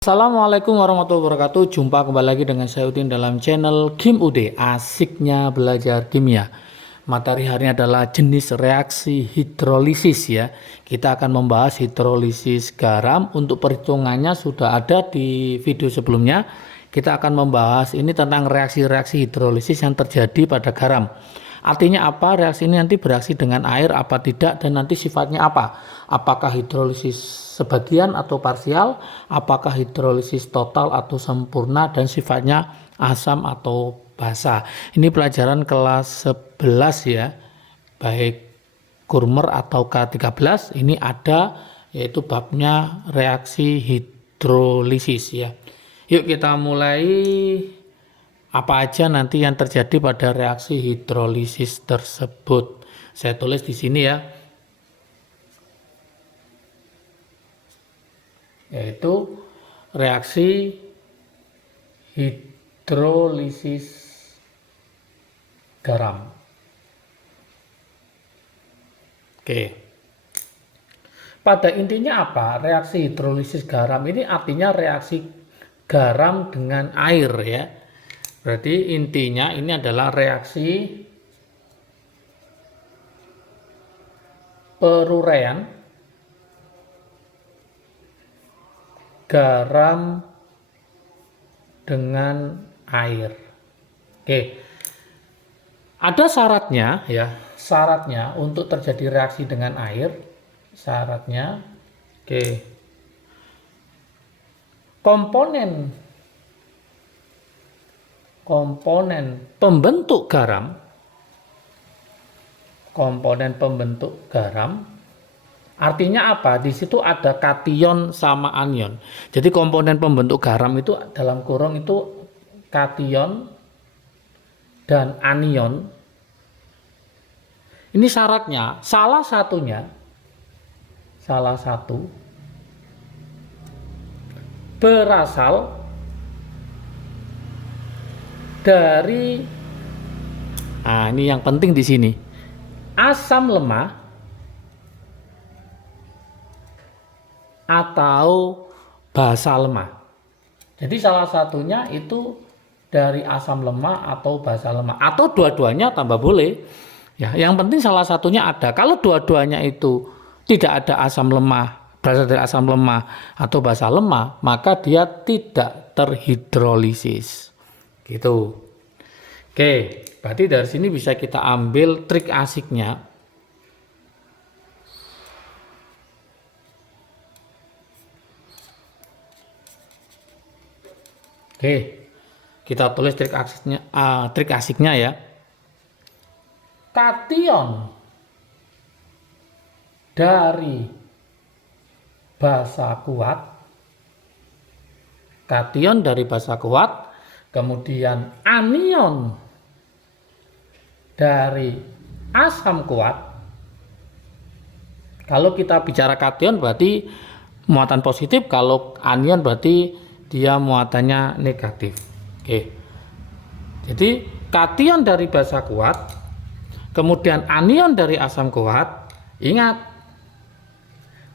Assalamualaikum warahmatullahi wabarakatuh. Jumpa kembali lagi dengan saya Udin dalam channel Kim UD, asiknya belajar kimia. Materi hari ini adalah jenis reaksi hidrolisis ya. Kita akan membahas hidrolisis garam. Untuk perhitungannya sudah ada di video sebelumnya. Kita akan membahas ini tentang reaksi-reaksi hidrolisis yang terjadi pada garam. Artinya apa? Reaksi ini nanti bereaksi dengan air apa tidak, dan nanti sifatnya apa? Apakah hidrolisis sebagian atau parsial, apakah hidrolisis total atau sempurna, dan sifatnya asam atau basa. Ini pelajaran kelas 11 ya, baik Kurmer atau K13. Ini ada, yaitu babnya reaksi hidrolisis ya. Yuk kita mulai. Apa aja nanti yang terjadi pada reaksi hidrolisis tersebut. Saya tulis di sini ya. Yaitu reaksi hidrolisis garam. Oke. Pada intinya apa? Reaksi hidrolisis garam ini artinya reaksi garam dengan air ya. Berarti intinya ini adalah reaksi peruraian garam dengan air. Oke. Ada syaratnya ya. Syaratnya untuk terjadi reaksi dengan air, syaratnya komponen pembentuk garam, artinya apa? Di situ ada kation sama anion. Jadi komponen pembentuk garam itu dalam kurung itu kation dan anion. Ini syaratnya, salah satu berasal dari, ini yang penting di sini, asam lemah atau basa lemah. Jadi salah satunya itu dari asam lemah atau basa lemah, atau dua-duanya tambah boleh. Ya, yang penting salah satunya ada. Kalau dua-duanya itu tidak ada asam lemah, berasal dari asam lemah atau basa lemah, maka dia tidak terhidrolisis. Gitu. Oke, berarti dari sini bisa kita ambil trik asiknya. Oke, kita tulis trik asiknya ya. Kation dari basa kuat, kemudian anion dari asam kuat. Kalau kita bicara kation berarti muatan positif, kalau anion berarti dia muatannya negatif. Oke. Jadi kation dari basa kuat, kemudian anion dari asam kuat, ingat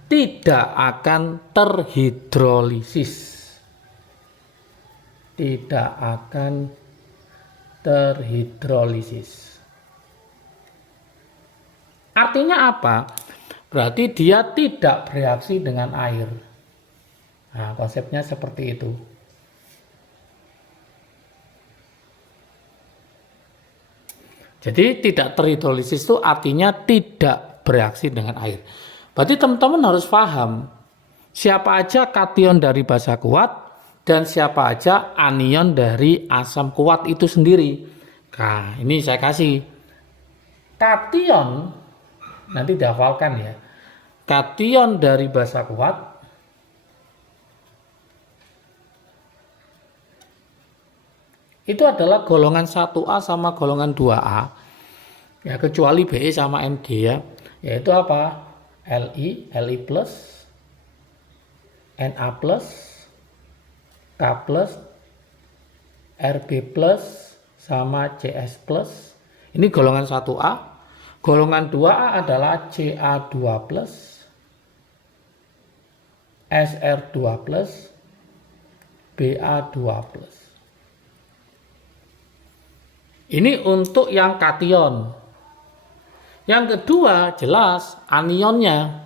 tidak akan terhidrolisis. Artinya apa? Berarti dia tidak bereaksi dengan air. Nah, konsepnya seperti itu. Jadi tidak terhidrolisis itu artinya tidak bereaksi dengan air. Berarti teman-teman harus paham siapa aja kation dari basa kuat dan siapa aja anion dari asam kuat itu sendiri. Nah, ini saya kasih kation, nanti dihafalkan ya. Kation dari basa kuat itu adalah golongan 1A sama golongan 2A. Ya, kecuali Be sama Mg ya. Yaitu apa? Li, Li+, Na+, K+, Rb+, sama Cs+. Ini golongan 1A. Golongan 2A adalah Ca2+, Sr2+, Ba2+. Ini untuk yang kation. Yang kedua jelas anionnya.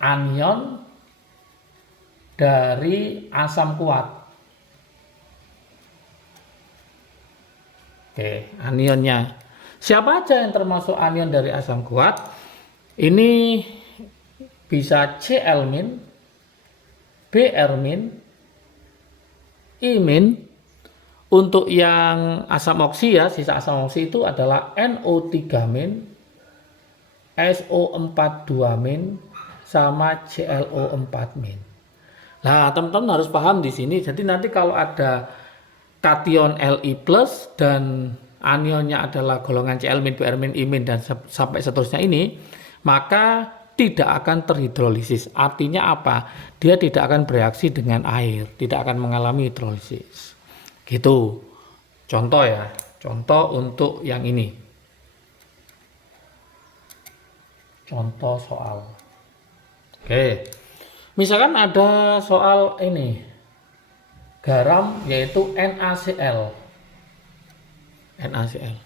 Anion dari asam kuat. Oke, anionnya. Siapa aja yang termasuk anion dari asam kuat? Ini bisa Cl-, Br-, I-. Untuk yang asam oksi ya, sisa asam oksi itu adalah NO3-, SO42-, sama ClO4-. Nah, teman-teman harus paham di sini. Jadi nanti kalau ada kation Li+ dan anionnya adalah golongan Cl-, Br-, I- dan sampai seterusnya ini, maka tidak akan terhidrolisis. Artinya apa? Dia tidak akan bereaksi dengan air, tidak akan mengalami hidrolisis. Gitu. Contoh ya. Contoh untuk yang ini. Contoh soal. Oke. Misalkan ada soal ini. Garam yaitu NaCl. NaCl.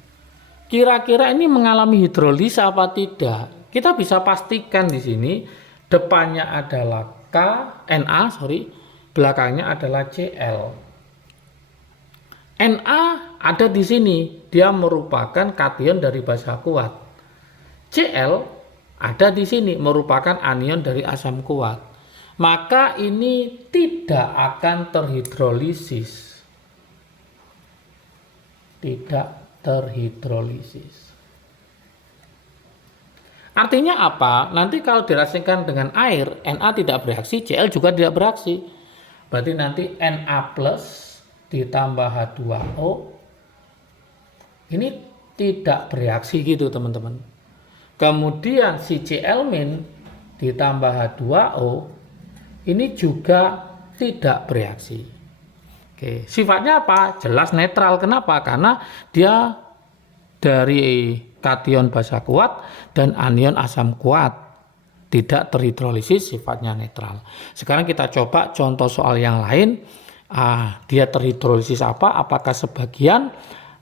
Kira-kira ini mengalami hidrolisis apa tidak? Kita bisa pastikan di sini depannya adalah Na, belakangnya adalah Cl. Na ada di sini, dia merupakan kation dari basa kuat. Cl ada di sini, merupakan anion dari asam kuat. Maka ini tidak akan terhidrolisis. Tidak terhidrolisis. Artinya apa? Nanti kalau direaksikan dengan air, Na tidak bereaksi, Cl juga tidak bereaksi. Berarti nanti Na+ ditambah H2O ini tidak bereaksi gitu teman-teman. Kemudian si Cl- ditambah H2O ini juga tidak bereaksi. Oke, sifatnya apa? Jelas netral. Kenapa? Karena dia dari kation basa kuat dan anion asam kuat, tidak terhidrolisis, sifatnya netral. Sekarang kita coba contoh soal yang lain. Dia terhidrolisis apa? Apakah sebagian?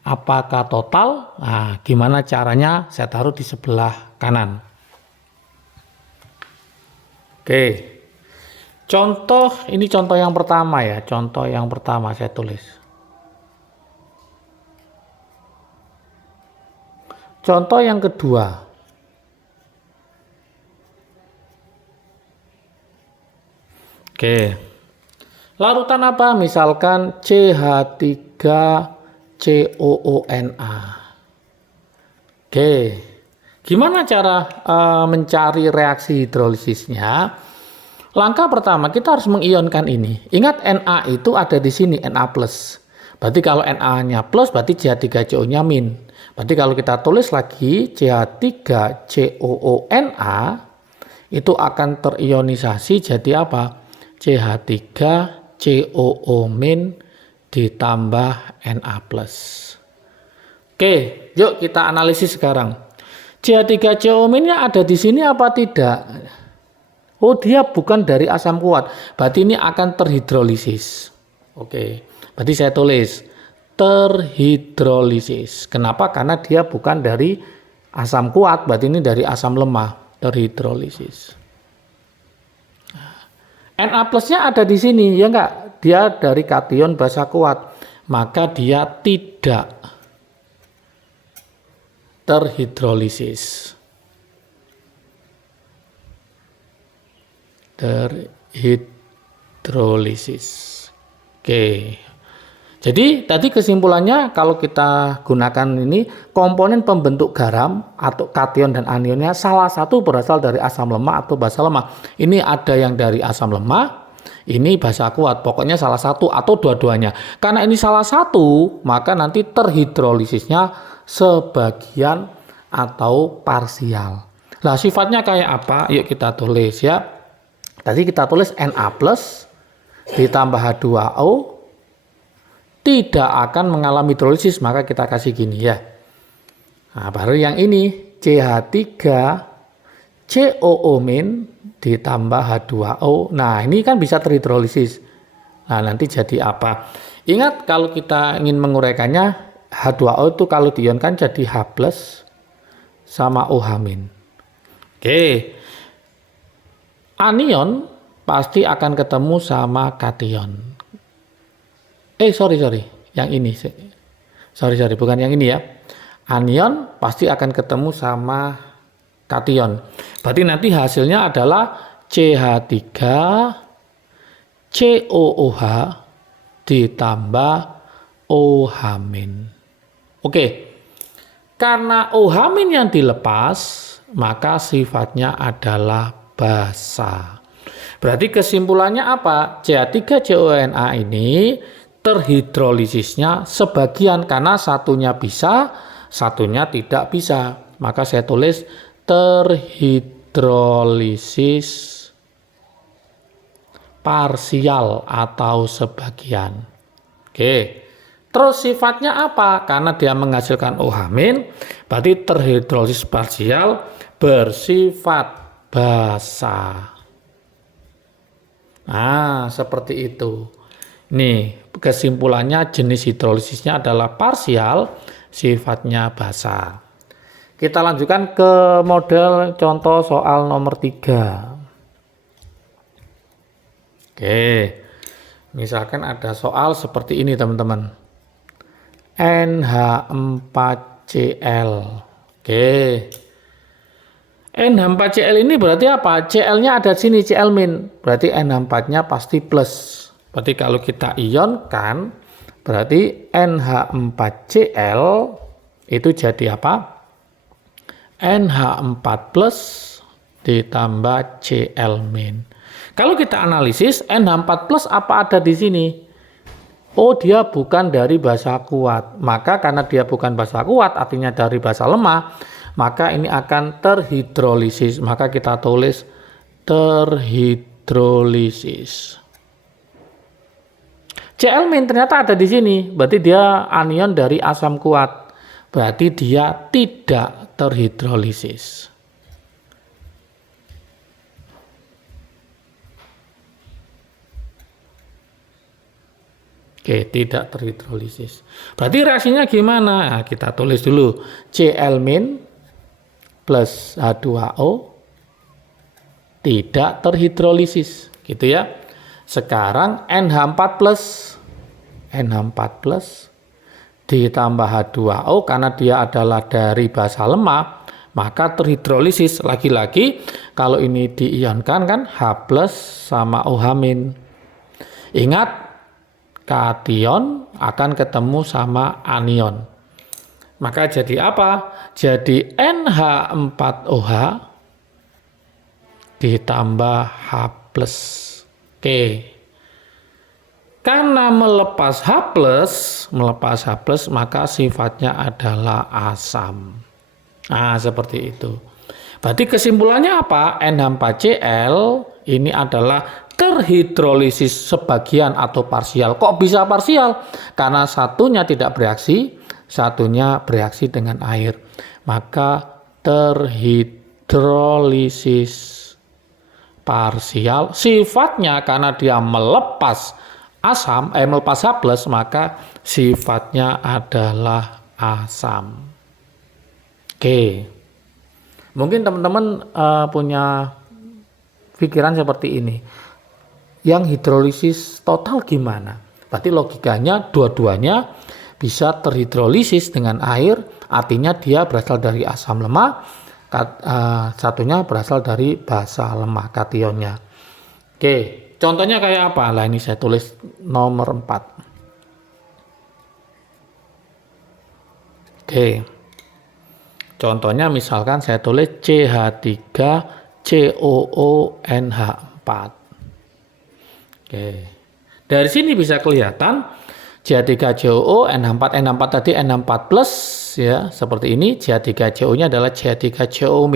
Apakah total? Gimana caranya? Saya taruh di sebelah kanan. Oke. Contoh, ini contoh yang pertama ya. Contoh yang pertama saya tulis. Contoh yang kedua. Oke. Larutan apa? Misalkan CH3COONa. Oke. Gimana cara mencari reaksi hidrolisisnya? Langkah pertama kita harus mengionkan ini. Ingat Na itu ada di sini, Na+. Berarti kalau Na-nya plus berarti CH3CO-nya min. Berarti kalau kita tulis lagi CH3COONa itu akan terionisasi jadi apa? CH3COO- ditambah Na+. Oke, yuk kita analisis sekarang. CH3COO- ada di sini apa tidak? Oh, dia bukan dari asam kuat. Berarti ini akan terhidrolisis. Oke, berarti saya tulis terhidrolisis. Kenapa? Karena dia bukan dari asam kuat, berarti ini dari asam lemah, terhidrolisis. Na+-nya ada di sini, ya enggak? Dia dari kation basa kuat, maka dia tidak terhidrolisis. Terhidrolisis. Oke. Jadi tadi kesimpulannya kalau kita gunakan ini komponen pembentuk garam atau kation dan anionnya salah satu berasal dari asam lemah atau basa lemah. Ini ada yang dari asam lemah, ini basa kuat. Pokoknya salah satu atau dua-duanya. Karena ini salah satu, maka nanti terhidrolisisnya sebagian atau parsial. Nah, sifatnya kayak apa? Yuk kita tulis ya. Tadi kita tulis Na+ ditambah H2O tidak akan mengalami hidrolisis, maka kita kasih gini ya. Nah, baru yang ini CH3COO- ditambah H2O. Nah, ini kan bisa terhidrolisis. Nah, nanti jadi apa? Ingat kalau kita ingin menguraikannya, H2O itu kalau diionkan jadi H plus sama OH-. Oke. Anion pasti akan ketemu sama kation. Sorry. Yang ini. Sorry, bukan yang ini ya. Anion pasti akan ketemu sama kation. Berarti nanti hasilnya adalah CH3 COOH ditambah OH-. Oke. Karena OH- yang dilepas, maka sifatnya adalah basa. Berarti kesimpulannya apa? CH3CONA ini terhidrolisisnya sebagian karena satunya bisa, satunya tidak bisa. Maka saya tulis terhidrolisis parsial atau sebagian. Oke. Terus sifatnya apa? Karena dia menghasilkan OH-, berarti terhidrolisis parsial bersifat basa. Nah, seperti itu. Nih, kesimpulannya jenis hidrolisisnya adalah parsial, sifatnya basa. Kita lanjutkan ke model contoh soal nomor 3. Oke, misalkan ada soal seperti ini teman-teman. NH4Cl. Oke. NH4Cl ini berarti apa? Cl-nya ada di sini, Cl-. Berarti NH4-nya pasti plus. Berarti kalau kita ionkan, berarti NH4Cl itu jadi apa? NH4 plus ditambah Cl-. Kalau kita analisis, NH4 plus apa ada di sini? Oh, dia bukan dari basa kuat. Maka karena dia bukan basa kuat, artinya dari basa lemah, maka ini akan terhidrolisis. Maka kita tulis terhidrolisis. Cl- ternyata ada di sini. Berarti dia anion dari asam kuat. Berarti dia tidak terhidrolisis. Oke, tidak terhidrolisis. Berarti reaksinya gimana? Nah, kita tulis dulu. Cl- plus H2O tidak terhidrolisis. Gitu ya. Sekarang NH4 plus ditambah H2O karena dia adalah dari basa lemah, maka terhidrolisis. Lagi-lagi kalau ini diionkan kan H plus sama OH-. Ingat, kation akan ketemu sama anion. Maka jadi apa? Jadi NH4OH ditambah H+. Oke. Karena melepas H+, maka sifatnya adalah asam. Nah, seperti itu. Berarti kesimpulannya apa? NH4Cl ini adalah terhidrolisis sebagian atau parsial. Kok bisa parsial? Karena satunya tidak bereaksi, satunya bereaksi dengan air. Maka terhidrolisis parsial sifatnya karena dia melepas asam, melepas H+, maka sifatnya adalah asam. Oke. Mungkin teman-teman punya pikiran seperti ini. Yang hidrolisis total gimana? Berarti logikanya dua-duanya bisa terhidrolisis dengan air, artinya dia berasal dari asam lemah, satunya berasal dari basa lemah kationnya. Oke, contohnya kayak apa? Lah ini saya tulis nomor 4. Oke. Contohnya misalkan saya tulis CH3COONH4. Oke. Dari sini bisa kelihatan CH3COO, NH4 tadi NH4 plus ya, seperti ini. CH3CO-nya adalah CH3COO-.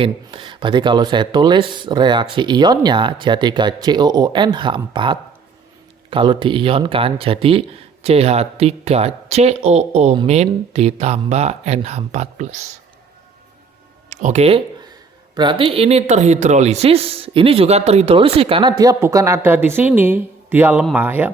Berarti kalau saya tulis reaksi ionnya CH3COONH4, kalau diionkan jadi CH3COO- ditambah NH4 plus. Oke. Berarti ini terhidrolisis, ini juga terhidrolisis karena dia bukan ada di sini, dia lemah ya.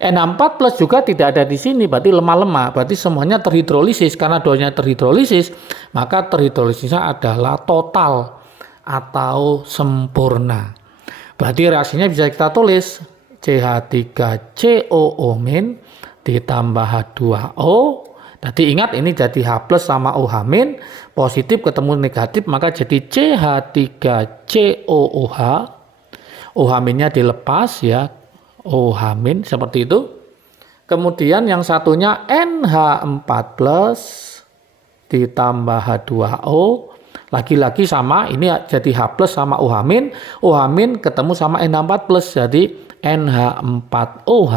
NH4 plus juga tidak ada di sini, berarti lemah-lemah, berarti semuanya terhidrolisis. Karena dua-duanya terhidrolisis, maka terhidrolisisnya adalah total atau sempurna. Berarti reaksinya bisa kita tulis CH3COO- ditambah H2O. Tadi ingat ini jadi H plus sama OH-, positif ketemu negatif maka jadi CH3COOH. OH-nya dilepas ya, OH- seperti itu. Kemudian yang satunya NH4 plus ditambah H2O. Lagi-lagi sama, ini jadi H plus sama OH-, OH- ketemu sama NH4 plus, jadi NH4OH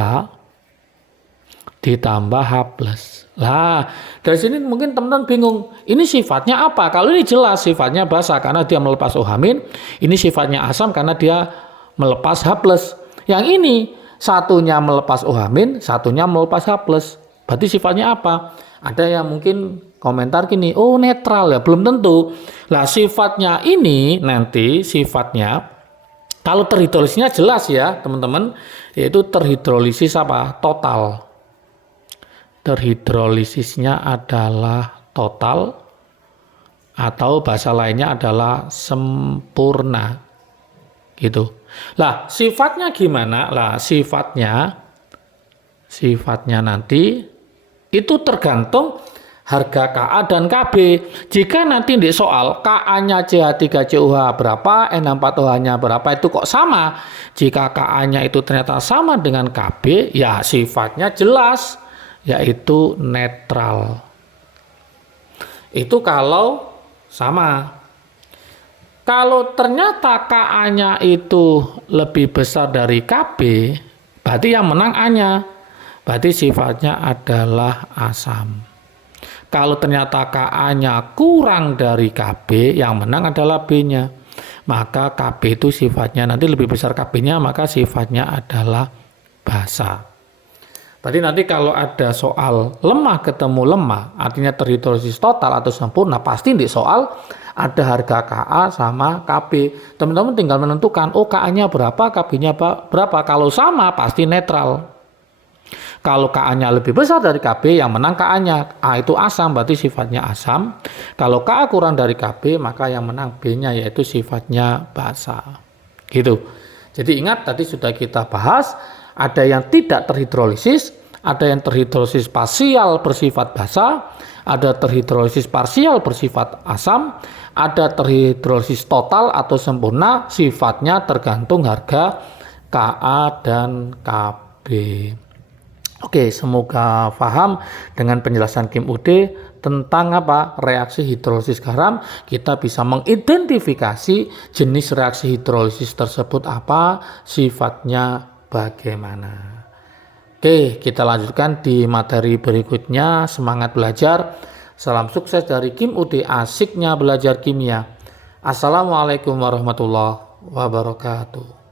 ditambah H plus. Lah, dari sini mungkin teman-teman bingung, ini sifatnya apa? Kalau ini jelas sifatnya basa karena dia melepas OH-, ini sifatnya asam karena dia melepas H plus. Yang ini satunya melepas OH-, satunya melepas H plus. Berarti sifatnya apa? Ada yang mungkin komentar gini, oh netral ya, belum tentu. Lah sifatnya ini nanti sifatnya kalau terhidrolisisnya jelas ya teman-teman, yaitu terhidrolisis apa? Total. Terhidrolisisnya adalah total atau bahasa lainnya adalah sempurna. Gitu. Lah sifatnya gimana? Lah sifatnya nanti itu tergantung harga Ka dan Kb. Jika nanti di soal Ka-nya CH3COOH berapa, NH4OH-nya berapa, itu kok sama. Jika Ka-nya itu ternyata sama dengan Kb, ya sifatnya jelas, yaitu netral. Itu kalau sama. Kalau ternyata Ka-nya itu lebih besar dari Kb, berarti yang menang A-nya. Berarti sifatnya adalah asam. Kalau ternyata Ka-nya kurang dari Kb, yang menang adalah B-nya. Maka Kb itu sifatnya nanti lebih besar Kb-nya, maka sifatnya adalah basa. Berarti nanti kalau ada soal lemah ketemu lemah, artinya terhidrolisis total atau sempurna, pasti di soal ada harga Ka sama Kb. Teman-teman tinggal menentukan, oh Ka-nya berapa, Kb-nya berapa. Kalau sama pasti netral. Kalau Ka-nya lebih besar dari Kb, yang menang Ka-nya. A itu asam, berarti sifatnya asam. Kalau Ka kurang dari Kb, maka yang menang B-nya, yaitu sifatnya basa. Gitu. Jadi ingat, tadi sudah kita bahas, ada yang tidak terhidrolisis, ada yang terhidrolisis parsial bersifat basa, ada terhidrolisis parsial bersifat asam, ada terhidrolisis total atau sempurna, sifatnya tergantung harga Ka dan Kb. Oke, semoga paham dengan penjelasan Kim UD tentang apa reaksi hidrolisis garam. Kita bisa mengidentifikasi jenis reaksi hidrolisis tersebut apa, sifatnya bagaimana. Oke, kita lanjutkan di materi berikutnya. Semangat belajar. Salam sukses dari Kim UD, asiknya belajar kimia. Assalamualaikum warahmatullahi wabarakatuh.